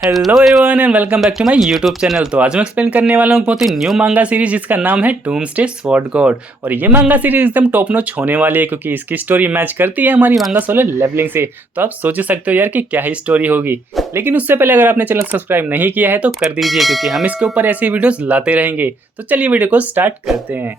Hello everyone and welcome back to my YouTube channel. तो आज मैं एक्सप्लेन करने वाला हूँ बहुत ही न्यू मांगा सीरीज जिसका नाम है डूम्सडे स्वॉर्ड गॉड। और ये मांगा सीरीज एकदम टॉप नॉच होने वाली है क्योंकि इसकी स्टोरी मैच करती है हमारी मांगा सोलो लेवलिंग से। तो आप सोच सकते हो यार कि क्या ही स्टोरी होगी। लेकिन उससे पहले अगर आपने चैनल सब्सक्राइब नहीं किया है तो कर दीजिए क्योंकि हम इसके ऊपर ऐसी वीडियोस लाते रहेंगे। तो चलिए वीडियो को स्टार्ट करते हैं।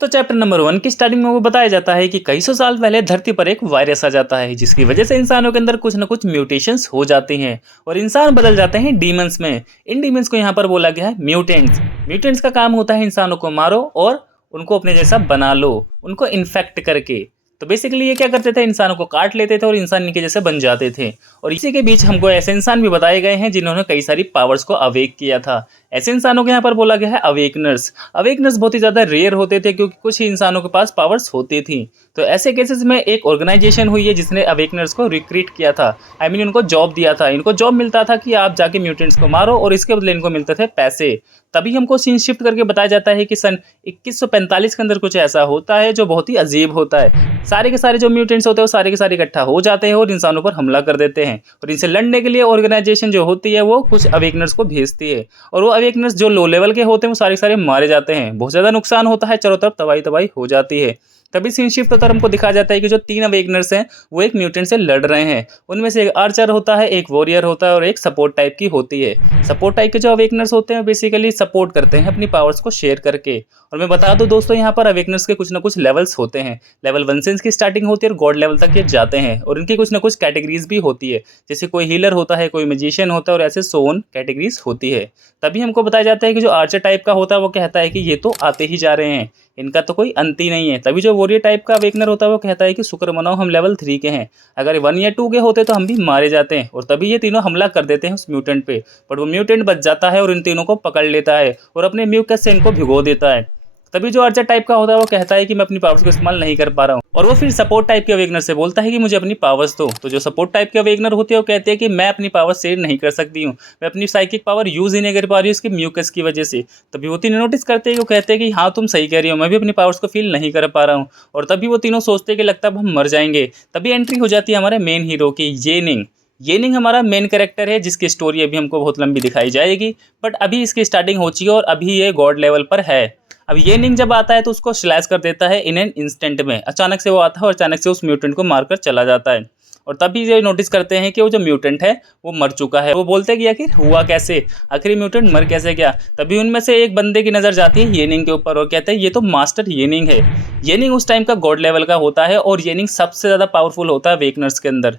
तो चैप्टर नंबर 1 की स्टार्टिंग में वो बताया जाता है कि कई सौ साल पहले धरती पर एक वायरस आ जाता है जिसकी वजह से इंसानों के अंदर कुछ न कुछ म्यूटेशंस हो जाती हैं और इंसान बदल जाते हैं डीमंस में। इन डीमंस को यहाँ पर बोला गया है म्यूटेंट्स। म्यूटेंट्स का काम होता है इंसानों को मारो और उनको अपने जैसा बना लो, उनको इन्फेक्ट करके। तो बेसिकली ये क्या करते थे, इंसानों को काट लेते थे और इंसान इनके जैसे बन जाते थे। और इसी के बीच हमको ऐसे इंसान भी बताए गए हैं जिन्होंने कई सारी पावर्स को अवेक किया था। ऐसे इंसानों को यहाँ पर बोला गया है अवेकनर्स। अवेकनर्स बहुत ही ज़्यादा रेयर होते थे क्योंकि कुछ ही इंसानों के पास पावर्स होती थी। तो ऐसे केसेस में एक ऑर्गेनाइजेशन हुई है जिसने अवेकनर्स को रिक्रूट किया था। उनको जॉब दिया था। इनको जॉब मिलता था कि आप जाके म्यूटेंट्स को मारो और इसके बदले इनको मिलते थे पैसे। तभी हमको सीन शिफ्ट करके बताया जाता है कि सन 2145 के अंदर कुछ ऐसा होता है जो बहुत ही अजीब होता है। सारे के सारे जो म्यूटेंट्स होते हैं वो सारे के सारे इकट्ठा हो जाते हैं और इंसानों पर हमला कर देते हैं। और इनसे लड़ने के लिए ऑर्गेनाइजेशन जो होती है वो कुछ अवेकनर्स को भेजती है और वो अवेकनर्स जो लो लेवल के होते हैं वो सारे सारे मारे जाते हैं। बहुत ज़्यादा नुकसान होता है, चारों तरफ तबाही तबाही हो जाती है। तभी सीन शिफ्ट होकर हमको दिखाया जाता है कि जो 3 अवेकनर्स हैं वो एक म्यूटेंट से लड़ रहे हैं। उनमें से एक आर्चर होता है, एक वॉरियर होता है और एक सपोर्ट टाइप की होती है। सपोर्ट टाइप के जो अवेकनर्स होते हैं बेसिकली सपोर्ट करते हैं अपनी पावर्स को शेयर करके। और मैं बता दूं दोस्तों, यहाँ पर अवेकनर्स के कुछ ना कुछ लेवल्स होते हैं। लेवल 1 से इनकी स्टार्टिंग होती है और गॉड लेवल तक ये जाते हैं। और इनकी कुछ ना कुछ कैटेगरीज भी होती है, जैसे कोई हीलर होता है, कोई मैजिशियन होता है और ऐसे सोन कैटेगरीज होती है। तभी हमको बताया जाता है कि जो आर्चर टाइप का होता है वो कहता है कि ये तो आते ही जा रहे हैं, इनका तो कोई अंत ही नहीं है। तभी जो वॉरियर टाइप का अवेकनर होता है वो कहता है कि शुक्र मनाओ हम लेवल 3 के हैं, अगर 1 या 2 के होते तो हम भी मारे जाते हैं। और तभी ये तीनों हमला कर देते हैं उस म्यूटेंट पे, बट वो म्यूटेंट बच जाता है और इन तीनों को पकड़ लेता है और अपने म्यूकस से इनको भिगो देता है। तभी जो आर्चर टाइप का होता है वो कहता है कि मैं अपनी पावर्स को इस्तेमाल नहीं कर पा रहा हूँ और वो फिर सपोर्ट टाइप के अवेकनर से बोलता है कि मुझे अपनी पावर्स दो। तो जो सपोर्ट टाइप के अवेकनर होते हैं वो कहते हैं कि मैं अपनी पावर शेयर नहीं कर सकती हूँ, मैं अपनी साइकिक पावर यूज ही नहीं कर पा रही हूँ इसके म्यूकस की वजह से। तभी वो तीनों नोटिस करते हैं, वो कहते हैं कि हाँ तुम सही कह रही हो, मैं भी अपनी पावर्स को फील नहीं कर पा रहा हूँ। और तभी वो तीनों सोचते हैं कि लगता है हम मर जाएंगे। तभी एंट्री हो जाती है हमारे मेन हीरो की, येनिंग। येनिंग हमारा मेन कैरेक्टर है जिसकी स्टोरी अभी हमको बहुत लंबी दिखाई जाएगी, बट अभी इसकी स्टार्टिंग हो चुकी है और अभी ये गॉड लेवल पर है। अब ये निंग जब आता है तो उसको स्लैश कर देता है इन एन इंस्टेंट में। अचानक से वो आता है और अचानक से उस म्यूटेंट को मारकर चला जाता है। और तभी ये नोटिस करते हैं कि वो जो म्यूटेंट है वो मर चुका है। वो बोलते हैं कि आखिर हुआ कैसे, आखिर म्यूटेंट मर कैसे गया। तभी उनमें से एक बंदे की नज़र जाती है येनिंग के ऊपर और कहते हैं ये तो मास्टर येनिंग है। येनिंग उस टाइम का गॉड लेवल का होता है और येनिंग सबसे ज़्यादा पावरफुल होता है वेकनर्स के अंदर।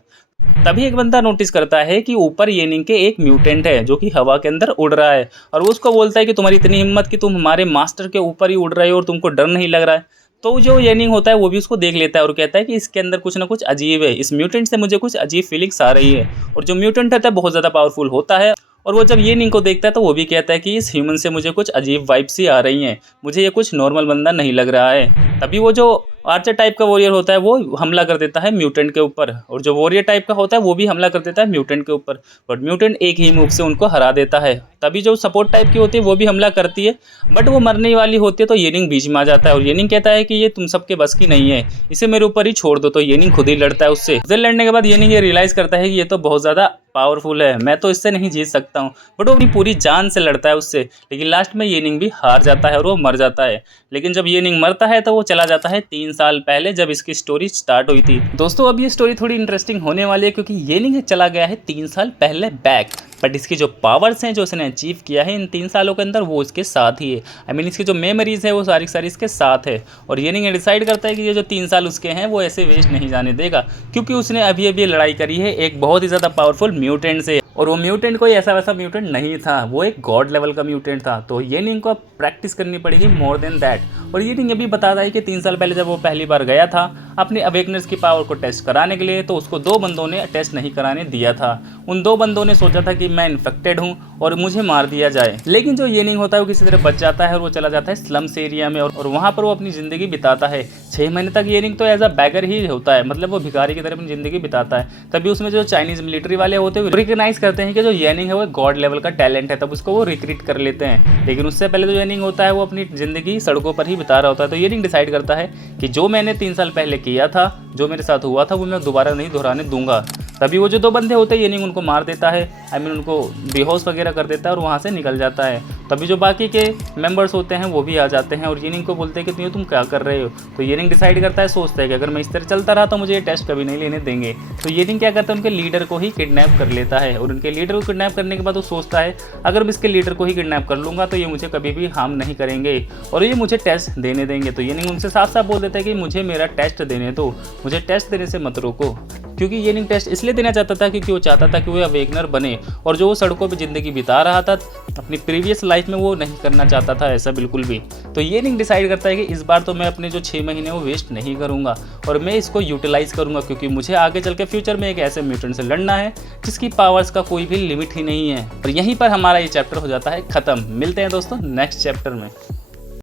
तभी एक बंदा नोटिस करता है कि ऊपर येनिंग के एक म्यूटेंट है जो कि हवा के अंदर उड़ रहा है और वो उसको बोलता है कि तुम्हारी इतनी हिम्मत कि तुम हमारे मास्टर के ऊपर ही उड़ रहे हो और तुमको डर नहीं लग रहा है। तो जो येनिंग होता है वो भी उसको देख लेता है और कहता है कि इसके अंदर कुछ ना कुछ अजीब है, इस म्यूटेंट से मुझे कुछ अजीब फीलिंग्स आ रही है। और जो म्यूटेंट होता है बहुत ज़्यादा पावरफुल होता है और वो जब येनिंग को देखता है तो वो भी कहता है कि इस ह्यूमन से मुझे कुछ अजीब वाइब्स ही आ रही हैं, मुझे ये कुछ नॉर्मल बंदा नहीं लग रहा है। तभी वो जो आर्चर टाइप का वॉरियर होता है वो हमला कर देता है म्यूटेंट के ऊपर और जो वॉरियर टाइप का होता है वो भी हमला कर देता है म्यूटेंट के ऊपर, बट म्यूटेंट एक ही मूव से उनको हरा देता है। तभी जो सपोर्ट टाइप की होती है वो भी हमला करती है, बट वो मरने वाली होती है तो येनिंग बीच में आ जाता है और येनिंग कहता है कि ये तुम सबके बस की नहीं है, इसे मेरे ऊपर ही छोड़ दो। तो येनिंग खुद ही लड़ता है उससे। लड़ने के बाद येनिंग ये रियलाइज़ करता है कि ये तो बहुत ज़्यादा पावरफुल है, मैं तो इससे नहीं जीत सकता हूँ, बट वो अपनी पूरी जान से लड़ता है उससे। लेकिन लास्ट में येनिंग भी हार जाता है और वो मर जाता है। लेकिन जब येनिंग मरता है तो वो चला जाता है 3 साल पहले जब इसकी स्टोरी स्टार्ट हुई थी। दोस्तों अब ये स्टोरी थोड़ी इंटरेस्टिंग होने वाली है क्योंकि येनिंग चला गया है 3 साल पहले बैक, बट इसकी जो पावर्स हैं जो इसने अचीव किया है इन 3 सालों के अंदर वो इसके साथ ही है। इसकी जो मेमोरीज है वो सारी सारी इसके साथ है। और येनिंग डिसाइड करता है कि ये जो 3 साल उसके हैं वो ऐसे वेस्ट नहीं जाने देगा क्योंकि उसने अभी अभी लड़ाई करी है एक बहुत ही ज़्यादा पावरफुल म्यूटेंट से। और वो म्यूटेंट कोई ऐसा वैसा म्यूटेंट नहीं था, वो एक गॉड लेवल का म्यूटेंट था। तो येनिंग को अब प्रैक्टिस करनी पड़ेगी मोर देन दैट। और येनिंग ये भी बताता है कि 3 साल पहले जब वो पहली बार गया था अपने अवेकनर्स की पावर को टेस्ट कराने के लिए तो उसको 2 बंदों ने टेस्ट नहीं कराने दिया था। उन 2 बंदों ने सोचा था कि मैं इन्फेक्टेड हूँ और मुझे मार दिया जाए। लेकिन जो येनिंग होता है वो किसी तरह बच जाता है और वो चला जाता है स्लम्स एरिया में और वहाँ पर वो अपनी ज़िंदगी बिताता है। 6 महीने तक येनिंग तो एज अ बैगर ही होता है, मतलब वो भिखारी की तरह अपनी ज़िंदगी बिताता है। तभी उसमें जो चाइनीज़ मिलिट्री वाले होते हैं रिकग्नाइज करते हैं कि जो येनिंग है वो गॉड लेवल का टैलेंट है, तब उसको वो रिक्रूट कर लेते हैं। लेकिन उससे पहले जो येनिंग होता है वो अपनी ज़िंदगी सड़कों पर ही बिता रहा होता है। तो येनिंग डिसाइड करता है कि जो मैंने 3 साल पहले किया था, जो मेरे साथ हुआ था, वो मैं दोबारा नहीं दोहराने दूंगा। तभी वो जो 2 बंदे होते हैं येनिंग उनको मार देता है, उनको बेहोश वगैरह कर देता है और वहाँ से निकल जाता है। तभी जो बाकी के मेंबर्स होते हैं वो भी आ जाते हैं और येनिंग को बोलते हैं कि तुम क्या कर रहे हो। तो येनिंग डिसाइड करता है, सोचता है कि अगर मैं इस तरह चलता रहा तो मुझे ये टेस्ट कभी नहीं लेने देंगे। तो येनिंग क्या करता है, उनके लीडर को ही किडनैप कर लेता है और उनके लीडर को किडनैप करने के बाद वो सोचता है अगर मैं इसके लीडर को ही किडनैप कर लूँगा तो ये मुझे कभी भी हार्म नहीं करेंगे और ये मुझे टेस्ट देने देंगे। तो येनिंग उनसे साफ साफ बोल देता है कि मुझे मेरा टेस्ट देने दो, मुझे टेस्ट देने से मत रोको। क्योंकि येनिंग टेस्ट इसलिए देना चाहता था क्योंकि वो चाहता था कि वो अवेगनर बने और जो वो सड़कों पे ज़िंदगी बिता रहा था अपनी प्रीवियस लाइफ में वो नहीं करना चाहता था ऐसा बिल्कुल भी। तो येनिंग डिसाइड करता है कि इस बार तो मैं अपने जो 6 महीने वो वेस्ट नहीं करूँगा और मैं इसको यूटिलाइज़ करूँगा, क्योंकि मुझे आगे चल के फ्यूचर में एक ऐसे म्यूटेंट से लड़ना है जिसकी पावर्स का कोई भी लिमिट ही नहीं है। और यहीं पर हमारा ये चैप्टर हो जाता है ख़त्म। मिलते हैं दोस्तों नेक्स्ट चैप्टर में।